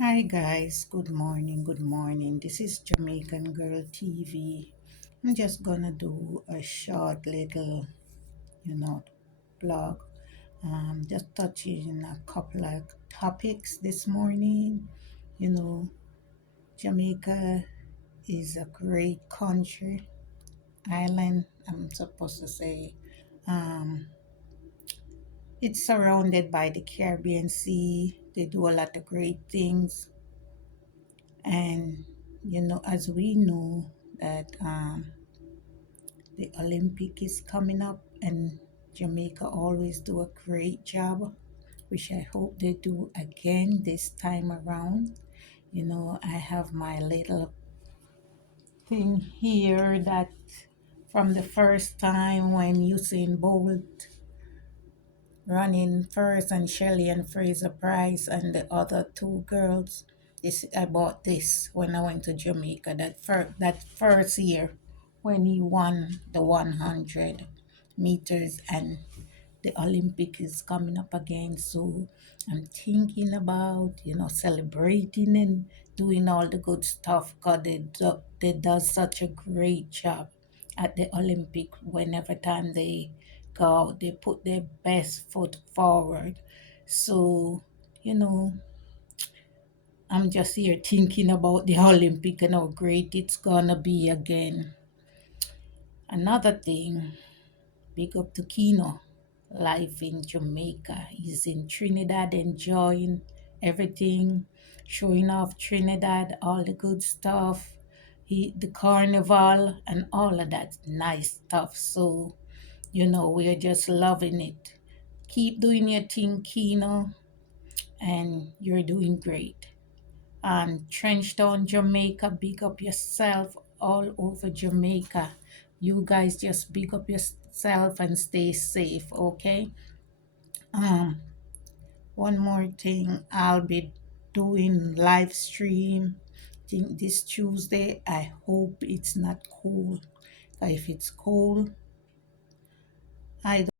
Hi guys, good morning, good morning. This is Jamaican Girl TV. I'm just gonna do a short little, you know, blog. Just touching a couple of topics this morning. You know, Jamaica is a great country, island, I'm supposed to say. Um, it's surrounded by the Caribbean Sea. They do a lot of great things. And as we know that the Olympic is coming up, and Jamaica always do a great job, which I hope they do again this time around. I have my little thing here that from the first time when Usain Bolt running first and Shelley and Fraser Price and the other two girls. This I bought this when I went to Jamaica that first year when he won the 100 meters, and the Olympic is coming up again. So I'm thinking about celebrating and doing all the good stuff. God, they does such a great job at the Olympic. Whenever time they go out, they put their best foot forward. So you know, I'm just here thinking about the Olympic and how great it's gonna be again. Another thing, big up to Kino. Life in Jamaica. He's in Trinidad enjoying everything, showing off Trinidad, all the good stuff. The carnival and all of that nice stuff. So, we're just loving it. Keep doing your thing, Kino, and you're doing great. And Trenchtown, Jamaica, big up yourself all over Jamaica. You guys just big up yourself and stay safe, okay? Um, One more thing, I'll be doing live stream. Think this Tuesday. I hope it's not cold. If it's cold, I